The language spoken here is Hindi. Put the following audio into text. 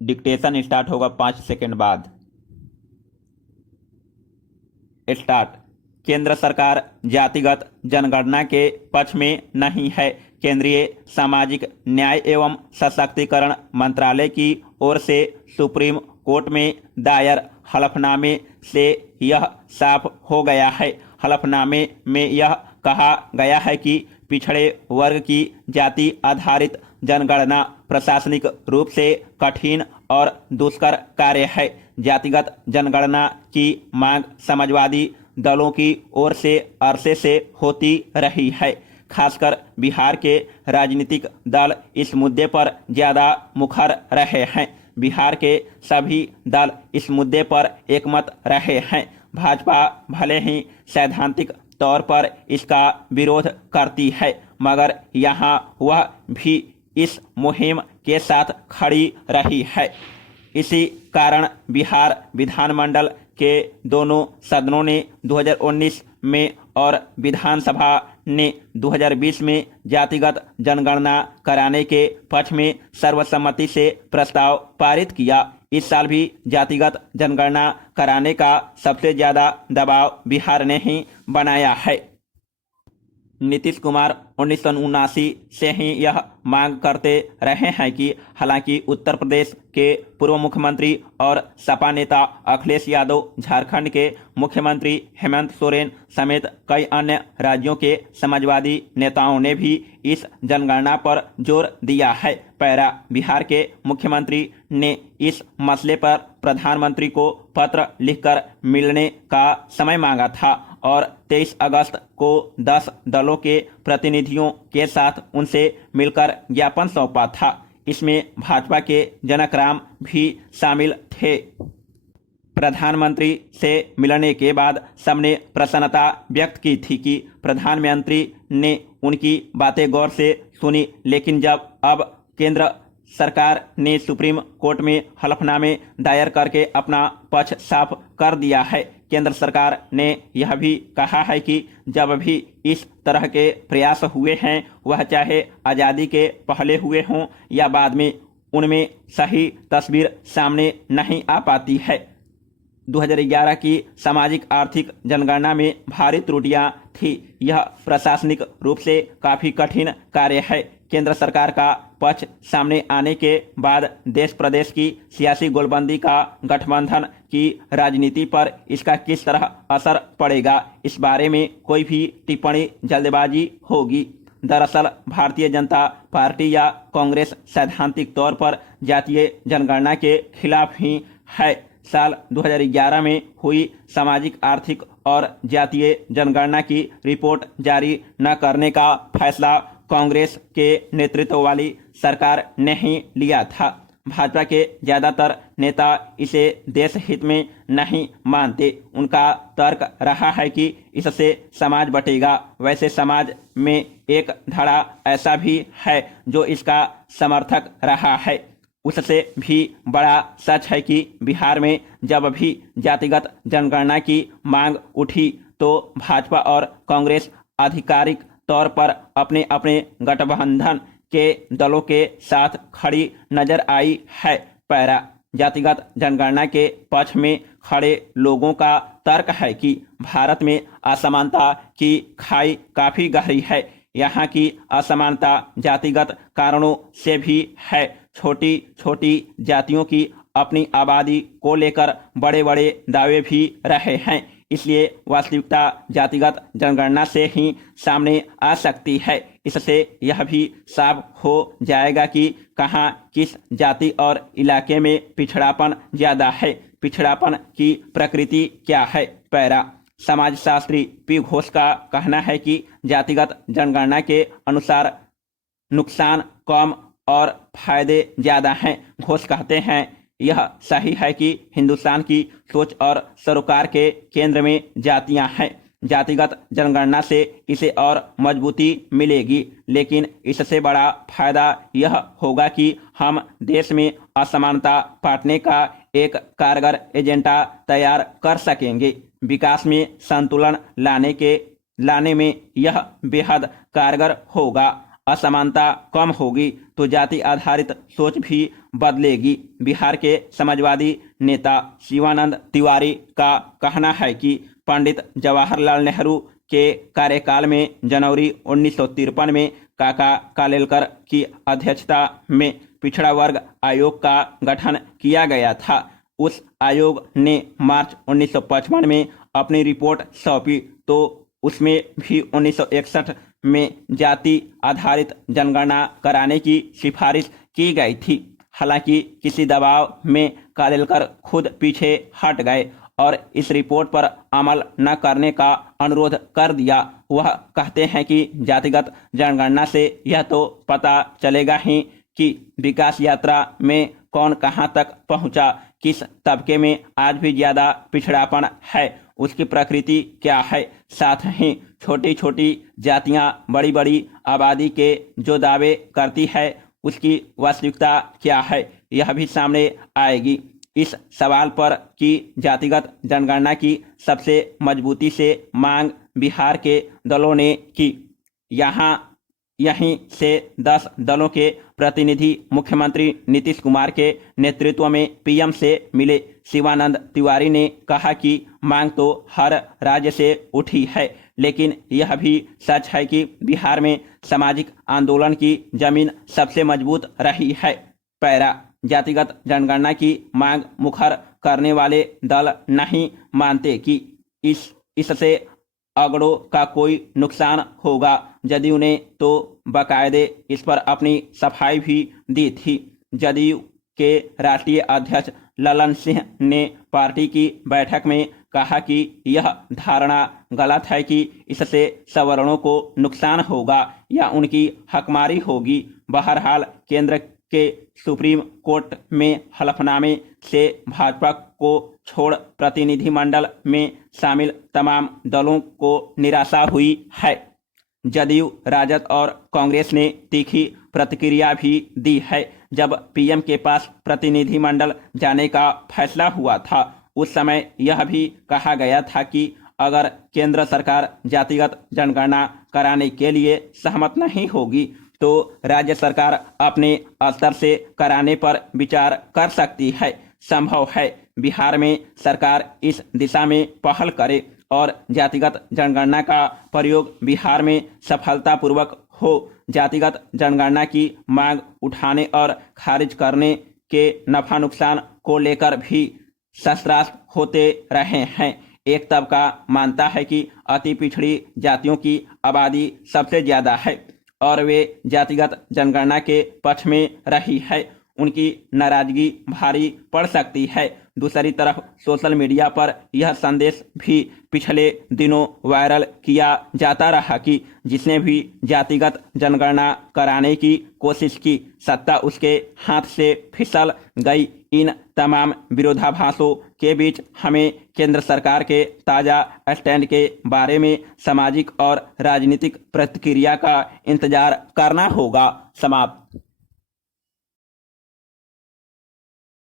डिक्टेशन स्टार्ट होगा 5 सेकंड बाद। स्टार्ट। केंद्र सरकार जातिगत जनगणना के पक्ष में नहीं है। केंद्रीय सामाजिक न्याय एवं सशक्तिकरण मंत्रालय की ओर से सुप्रीम कोर्ट में दायर हलफनामे से यह साफ हो गया है। हलफनामे में यह कहा गया है कि पिछड़े वर्ग की जाति आधारित जनगणना प्रशासनिक रूप से कठिन और दुष्कर कार्य है। जातिगत जनगणना की मांग समाजवादी दलों की ओर से अरसे से होती रही है। खासकर बिहार के राजनीतिक दल इस मुद्दे पर ज़्यादा मुखर रहे हैं। बिहार के सभी दल इस मुद्दे पर एकमत रहे हैं। भाजपा भले ही सैद्धांतिक तौर पर इसका विरोध करती है, मगर यहाँ वह भी इस मुहिम के साथ खड़ी रही है। इसी कारण बिहार विधानमंडल के दोनों सदनों ने 2019 में और विधानसभा ने 2020 में जातिगत जनगणना कराने के पक्ष में सर्वसम्मति से प्रस्ताव पारित किया। इस साल भी जातिगत जनगणना कराने का सबसे ज़्यादा दबाव बिहार ने ही बनाया है। नीतीश कुमार 1979 से ही यह मांग करते रहे हैं कि हालांकि उत्तर प्रदेश के पूर्व मुख्यमंत्री और सपा नेता अखिलेश यादव, झारखंड के मुख्यमंत्री हेमंत सोरेन समेत कई अन्य राज्यों के समाजवादी नेताओं ने भी इस जनगणना पर जोर दिया है। पैरा बिहार के मुख्यमंत्री ने इस मसले पर प्रधानमंत्री को पत्र लिखकर मिलने का समय मांगा था और 23 अगस्त को 10 दलों के प्रतिनिधियों के साथ उनसे मिलकर ज्ञापन सौंपा था। इसमें भाजपा के जनक राम भी शामिल थे। प्रधानमंत्री से मिलने के बाद सबने प्रसन्नता व्यक्त की थी कि प्रधानमंत्री ने उनकी बातें गौर से सुनी, लेकिन जब अब केंद्र सरकार ने सुप्रीम कोर्ट में हलफनामे दायर करके अपना पक्ष साफ कर दिया है। केंद्र सरकार ने यह भी कहा है कि जब भी इस तरह के प्रयास हुए हैं, वह चाहे आज़ादी के पहले हुए हों या बाद में, उनमें सही तस्वीर सामने नहीं आ पाती है। 2011 की सामाजिक आर्थिक जनगणना में भारी त्रुटियां थी। यह प्रशासनिक रूप से काफ़ी कठिन कार्य है। केंद्र सरकार का पक्ष सामने आने के बाद देश प्रदेश की सियासी गोलबंदी का गठबंधन की राजनीति पर इसका किस तरह असर पड़ेगा, इस बारे में कोई भी टिप्पणी जल्दबाजी होगी। दरअसल भारतीय जनता पार्टी या कांग्रेस सैद्धांतिक तौर पर जातीय जनगणना के खिलाफ ही है। साल 2011 में हुई सामाजिक आर्थिक और जातीय जनगणना की रिपोर्ट जारी न करने का फैसला कांग्रेस के नेतृत्व वाली सरकार ने ही लिया था। भाजपा के ज़्यादातर नेता इसे देश हित में नहीं मानते। उनका तर्क रहा है कि इससे समाज बटेगा। वैसे समाज में एक धड़ा ऐसा भी है जो इसका समर्थक रहा है। उससे भी बड़ा सच है कि बिहार में जब भी जातिगत जनगणना की मांग उठी तो भाजपा और कांग्रेस आधिकारिक तौर पर अपने अपने गठबंधन के दलों के साथ खड़ी नजर आई है। पैरा जातिगत जनगणना के पक्ष में खड़े लोगों का तर्क है कि भारत में असमानता की खाई काफ़ी गहरी है। यहाँ की असमानता जातिगत कारणों से भी है। छोटी छोटी जातियों की अपनी आबादी को लेकर बड़े बड़े दावे भी रहे हैं। इसलिए वास्तविकता जातिगत जनगणना से ही सामने आ सकती है। इससे यह भी साफ हो जाएगा कि कहाँ किस जाति और इलाके में पिछड़ापन ज़्यादा है। पिछड़ापन की प्रकृति क्या है। पैरा समाजशास्त्री पी घोष का कहना है कि जातिगत जनगणना के अनुसार नुकसान कम और फायदे ज़्यादा हैं। घोष कहते हैं यह सही है कि हिंदुस्तान की सोच और सरोकार के केंद्र में जातियां हैं। जातिगत जनगणना से इसे और मजबूती मिलेगी, लेकिन इससे बड़ा फायदा यह होगा कि हम देश में असमानता पाटने का एक कारगर एजेंडा तैयार कर सकेंगे। विकास में संतुलन लाने में यह बेहद कारगर होगा। असमानता कम होगी तो जाति आधारित सोच भी बदलेगी। बिहार के समाजवादी नेता शिवानंद तिवारी का कहना है कि पंडित जवाहरलाल नेहरू के कार्यकाल में जनवरी 1953 में काका कालेलकर की अध्यक्षता में पिछड़ा वर्ग आयोग का गठन किया गया था। उस आयोग ने मार्च 1955 में अपनी रिपोर्ट सौंपी तो उसमें भी 1961 में जाति आधारित जनगणना कराने की सिफारिश की गई थी। हालांकि किसी दबाव में कालेलकर खुद पीछे हट गए और इस रिपोर्ट पर अमल न करने का अनुरोध कर दिया। वह कहते हैं कि जातिगत जनगणना से यह तो पता चलेगा ही कि विकास यात्रा में कौन कहां तक पहुंचा, किस तबके में आज भी ज्यादा पिछड़ापन है, उसकी प्रकृति क्या है, साथ ही छोटी छोटी जातियां बड़ी बड़ी आबादी के जो दावे करती है उसकी वास्तविकता क्या है, यह भी सामने आएगी। इस सवाल पर कि जातिगत जनगणना की सबसे मजबूती से मांग बिहार के दलों ने की। यहीं से 10 दलों के प्रतिनिधि मुख्यमंत्री नीतीश कुमार के नेतृत्व में पीएम से मिले। शिवानंद तिवारी ने कहा कि मांग तो हर राज्य से उठी है, लेकिन यह भी सच है कि बिहार में सामाजिक आंदोलन की जमीन सबसे मजबूत रही है। पैरा जातिगत जनगणना की मांग मुखर करने वाले दल नहीं मानते कि इससे अगड़ों का कोई नुकसान होगा। जदयू ने तो बाकायदे इस पर अपनी सफाई भी दी थी। जदयू के राष्ट्रीय अध्यक्ष ललन सिंह ने पार्टी की बैठक में कहा कि यह धारणा गलत है कि इससे सवर्णों को नुकसान होगा या उनकी हकमारी होगी। बहरहाल केंद्र के सुप्रीम कोर्ट में हलफनामे से भाजपा को छोड़ प्रतिनिधिमंडल में शामिल तमाम दलों को निराशा हुई है। जदयू, राजद और कांग्रेस ने तीखी प्रतिक्रिया भी दी है। जब पीएम के पास प्रतिनिधिमंडल जाने का फैसला हुआ था उस समय यह भी कहा गया था कि अगर केंद्र सरकार जातिगत जनगणना कराने के लिए सहमत नहीं होगी तो राज्य सरकार अपने स्तर से कराने पर विचार कर सकती है। संभव है बिहार में सरकार इस दिशा में पहल करे और जातिगत जनगणना का प्रयोग बिहार में सफलतापूर्वक हो। जातिगत जनगणना की मांग उठाने और खारिज करने के नफा नुकसान को लेकर भी शस्त्रास्त्र होते रहे हैं। एक तबका मानता है कि अति पिछड़ी जातियों की आबादी सबसे ज्यादा है और वे जातिगत जनगणना के पक्ष में रही है। उनकी नाराजगी भारी पड़ सकती है। दूसरी तरफ सोशल मीडिया पर यह संदेश भी पिछले दिनों वायरल किया जाता रहा कि जिसने भी जातिगत जनगणना कराने की कोशिश की सत्ता उसके हाथ से फिसल गई। इन तमाम विरोधाभासों के बीच हमें केंद्र सरकार के ताजा स्टैंड के बारे में सामाजिक और राजनीतिक प्रतिक्रिया का इंतजार करना होगा। समाप्त।